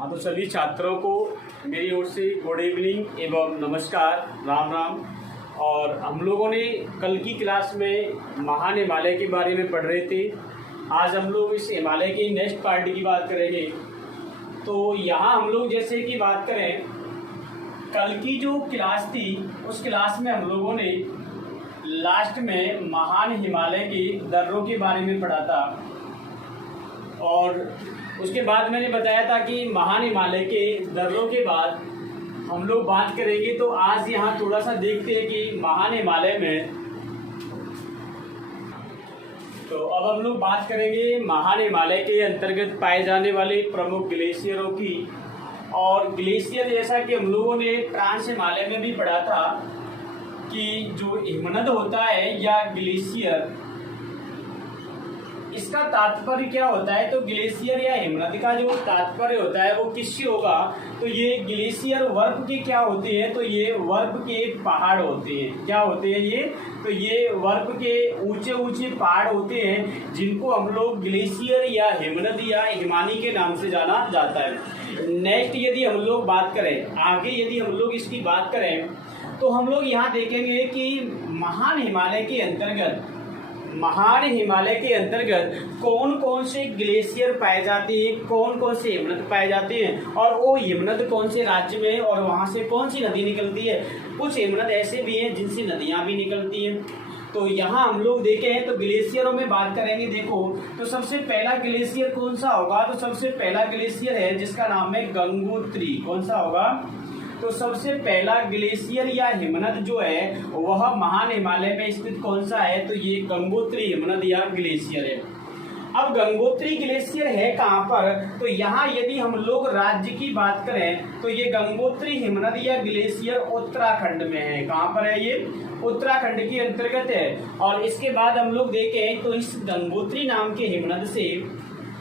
हाँ, तो सभी छात्रों को मेरी ओर से गुड इवनिंग एवं नमस्कार, राम राम। और हम लोगों ने कल की क्लास में महान हिमालय के बारे में पढ़ रहे थे। आज हम लोग इस हिमालय की नेक्स्ट पार्ट की बात करेंगे। तो यहाँ हम लोग जैसे कि बात करें, कल की जो क्लास थी उस क्लास में हम लोगों ने लास्ट में महान हिमालय के दर्रों के बारे में पढ़ा था। और उसके बाद मैंने बताया था कि महान हिमालय के दर्रों के बाद हम लोग बात करेंगे। तो आज यहाँ थोड़ा सा देखते हैं कि महान हिमालय में, तो अब हम लोग बात करेंगे महान हिमालय के अंतर्गत पाए जाने वाले प्रमुख ग्लेशियरों की। और ग्लेशियर जैसा कि हम लोगों ने ट्रांस हिमालय में भी पढ़ा था कि जो हिमनद होता है या ग्लेशियर, इसका तात्पर्य क्या होता है। तो ग्लेशियर या हिमनद का जो तात्पर्य होता है वो किससे होगा। तो ये ग्लेशियर वर्फ के क्या होते हैं, तो ये वर्फ के पहाड़ होते हैं। क्या होते हैं ये, तो ये वर्फ के ऊंचे ऊंचे पहाड़ होते हैं जिनको हम लोग ग्लेशियर या हिमनद या हिमानी के नाम से जाना जाता है। नेक्स्ट यदि हम लोग बात करें, आगे यदि हम लोग इसकी बात करें, तो हम लोग यहाँ देखेंगे कि महान हिमालय के अंतर्गत कौन कौन से ग्लेशियर पाए जाते हैं, कौन कौन से हिमनद पाए जाते हैं, और वो हिमनद कौन से राज्य में और वहां से कौन सी नदी निकलती है। कुछ हिमनद ऐसे भी हैं जिनसे नदियां भी निकलती हैं। तो यहाँ हम लोग देखें तो ग्लेशियरों में बात करेंगे। देखो, तो सबसे पहला ग्लेशियर कौन सा होगा, तो सबसे पहला ग्लेशियर है जिसका नाम है गंगोत्री। कौन सा होगा, तो सबसे पहला ग्लेशियर या हिमनद जो है वह महान हिमालय में स्थित कौन सा है, तो ये गंगोत्री हिमनद या ग्लेशियर है। अब गंगोत्री ग्लेशियर है कहाँ पर, तो यहाँ यदि हम लोग राज्य की बात करें तो ये गंगोत्री हिमनद या ग्लेशियर उत्तराखंड में है। कहाँ पर है ये, उत्तराखंड के अंतर्गत है। और इसके बाद हम लोग देखें तो इस गंगोत्री नाम के हिमनद से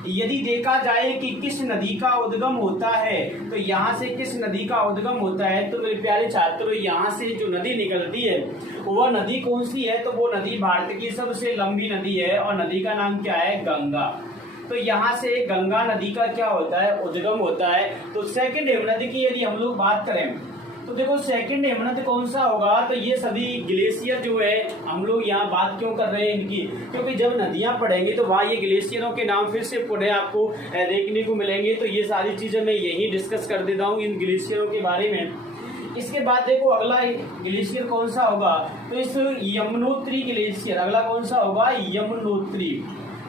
यदि देखा जाए कि किस नदी का उद्गम होता है, तो यहाँ से किस नदी का उद्गम होता है, तो मेरे प्यारे छात्रों यहाँ से जो नदी निकलती है वह नदी कौन सी है, तो वो नदी भारत की सबसे लंबी नदी है और नदी का नाम क्या है, गंगा। तो यहाँ से गंगा नदी का क्या होता है, उद्गम होता है। तो सेकंड हिमनद की यदि हम लोग बात करें तो देखो सेकंड हिमनद कौन सा होगा, तो ये सभी ग्लेशियर जो है हम लोग यहाँ बात क्यों कर रहे हैं इनकी, क्योंकि जब नदियां पढ़ेंगे तो वहाँ ये ग्लेशियरों के नाम फिर से पुनः आपको देखने को मिलेंगे। तो ये सारी चीजें मैं यही डिस्कस कर देता हूँ इन ग्लेशियरों के बारे में। इसके बाद देखो अगला ग्लेशियर कौन सा होगा, तो इस यमुनोत्री ग्लेशियर, अगला कौन सा होगा, यमुनोत्री।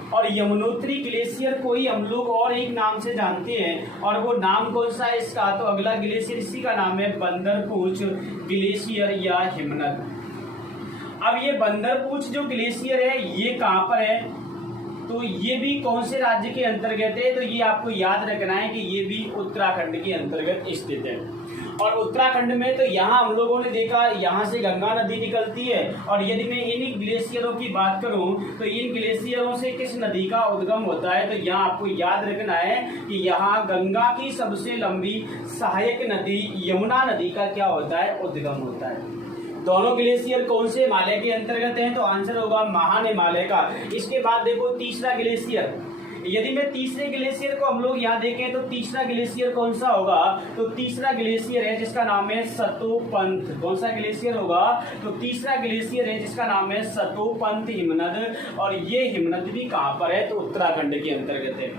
और यमुनोत्री ग्लेशियर को ही हम लोग और एक नाम से जानते हैं, और वो नाम कौन सा है इसका, तो अगला ग्लेशियर इसी का नाम है बंदरपूछ ग्लेशियर या हिमनद। अब ये बंदरपूछ जो ग्लेशियर है ये कहाँ पर है, तो ये भी कौन से राज्य के अंतर्गत है, तो ये आपको याद रखना है कि ये भी उत्तराखंड के अंतर्गत स्थित है। और उत्तराखंड में तो यहाँ हम लोगों ने देखा यहाँ से गंगा नदी निकलती है। और यदि मैं इन ग्लेशियरों की बात करूं तो इन ग्लेशियरों से किस नदी का उद्गम होता है, तो यहाँ आपको याद रखना है कि यहाँ गंगा की सबसे लंबी सहायक नदी यमुना नदी का क्या होता है, उद्गम होता है। दोनों ग्लेशियर कौन से हिमालय के अंतर्गत हैं, तो आंसर होगा महान हिमालय का। इसके बाद देखो तीसरा ग्लेशियर, यदि मैं तीसरे ग्लेशियर को हम लोग यहाँ देखें तो तीसरा ग्लेशियर कौन सा होगा, तो तीसरा ग्लेशियर है जिसका नाम है सतोपंथ। कौन सा ग्लेशियर होगा, तो तीसरा ग्लेशियर है जिसका नाम है सतोपंथ हिमनद। और ये हिमनद भी कहाँ पर है, तो उत्तराखंड के अंतर्गत है।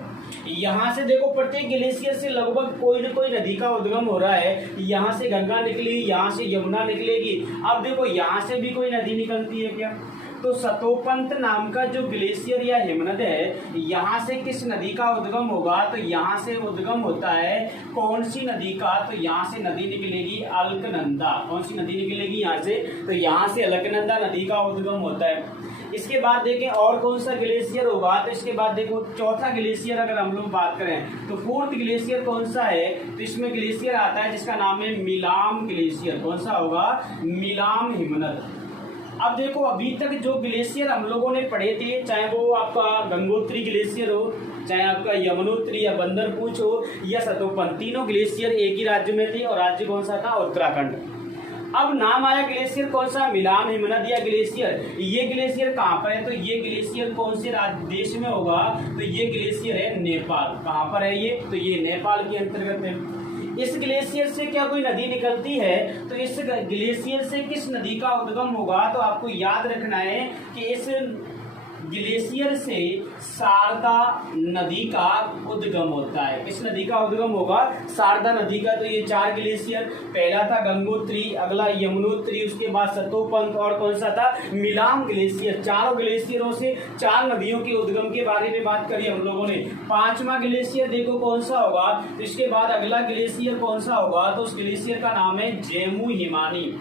यहाँ से देखो प्रत्येक ग्लेशियर से लगभग कोई न कोई नदी का उद्गम हो रहा है। यहाँ से गंगा निकली, यहाँ से यमुना निकलेगी। अब देखो यहाँ से भी कोई नदी निकलती है क्या, तो सतोपंथ नाम का जो ग्लेशियर या हिमनद है यहाँ से किस नदी का उद्गम होगा, तो यहाँ से उद्गम होता है कौन सी नदी का, तो यहाँ से नदी निकलेगी अलकनंदा। कौन सी नदी निकलेगी यहाँ से, तो यहाँ से अलकनंदा नदी का उद्गम होता है। इसके बाद देखें और कौन सा ग्लेशियर होगा, तो इसके बाद देखो चौथा ग्लेशियर अगर हम लोग बात करें तो फोर्थ ग्लेशियर कौन सा है, तो इसमें ग्लेशियर आता है जिसका नाम है मिलाम ग्लेशियर। कौन सा होगा, मिलाम हिमनद। अब देखो अभी तक जो ग्लेशियर हम लोगों ने पढ़े थे, चाहे वो आपका गंगोत्री ग्लेशियर हो, चाहे आपका यमुनोत्री या बंदरपूछ हो या सतोपंथ, तीनों ग्लेशियर एक ही राज्य में थे और राज्य कौन सा था, उत्तराखंड। अब नाम आया ग्लेशियर कौन सा, मिलान हिमनद या ग्लेशियर। ये ग्लेशियर कहाँ पर है, तो ये ग्लेशियर कौन से देश में होगा, तो ये ग्लेशियर है नेपाल। कहाँ पर है ये, तो ये नेपाल के अंतर्गत है। इस ग्लेशियर से क्या कोई नदी निकलती है, तो इस ग्लेशियर से किस नदी का उद्गम होगा, तो आपको याद रखना है कि इस ग्लेशियर से शारदा नदी का उद्गम होता है। किस नदी का उद्गम होगा, शारदा नदी का। तो ये 4 ग्लेशियर, पहला था गंगोत्री, अगला यमुनोत्री, उसके बाद सतोपंत और कौन सा था, मिलाम ग्लेशियर। चारों ग्लेशियरों से 4 नदियों के उद्गम के बारे में बात करी हम लोगों ने। 5वां ग्लेशियर देखो कौन सा होगा, तो इसके बाद अगला ग्लेशियर कौन सा होगा, तो उस ग्लेशियर का नाम है जेमू हिमानी।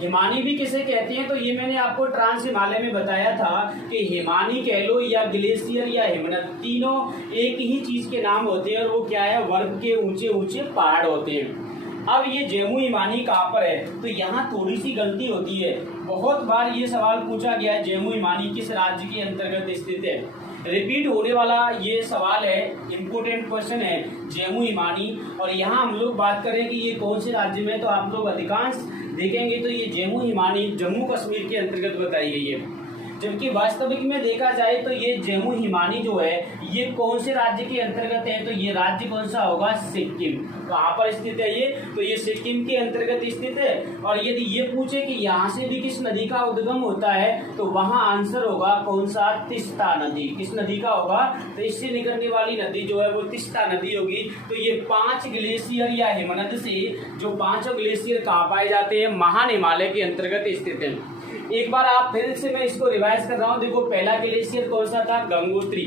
हिमानी भी किसे कहते हैं, तो ये मैंने आपको ट्रांस हिमालय में बताया था कि हिमानी कह लो या ग्लेशियर या हिमनद, तीनों एक ही चीज के नाम होते हैं और वो क्या है, वर्ग के ऊंचे ऊंचे पहाड़ होते हैं। अब ये जेमू हिमानी कहाँ पर है, तो यहाँ थोड़ी सी गलती होती है। बहुत बार ये सवाल पूछा गया है, जेमू हिमानी किस राज्य के अंतर्गत स्थित है। रिपीट होने वाला ये सवाल है, इम्पोर्टेंट क्वेश्चन है, जेमू हिमानी। और यहाँ हम लोग बात करें कि ये कौन से राज्य में, तो आप लोग अधिकांश देखेंगे तो ये जेमू हिमानी जम्मू कश्मीर के अंतर्गत बताई गई है। जबकि वास्तविक में देखा जाए तो ये जेमू हिमानी जो है ये कौन से राज्य के अंतर्गत है, तो ये राज्य कौन सा होगा, सिक्किम। कहाँ पर स्थित है ये, तो ये सिक्किम के अंतर्गत स्थित है। और यदि ये पूछे कि यहाँ से भी किस नदी का उद्गम होता है, तो वहाँ आंसर होगा कौन सा, तिस्ता नदी। किस नदी का होगा, तो इससे निकलने वाली नदी जो है वो तिस्ता नदी होगी। तो ये 5 ग्लेशियर या हिमनद से जो 5 ग्लेशियर कहाँ पाए जाते हैं, महान हिमालय के अंतर्गत स्थित है। एक बार आप फिर से मैं इसको रिवाइज कर रहा हूँ। देखो पहला ग्लेशियर कौन सा था, गंगोत्री।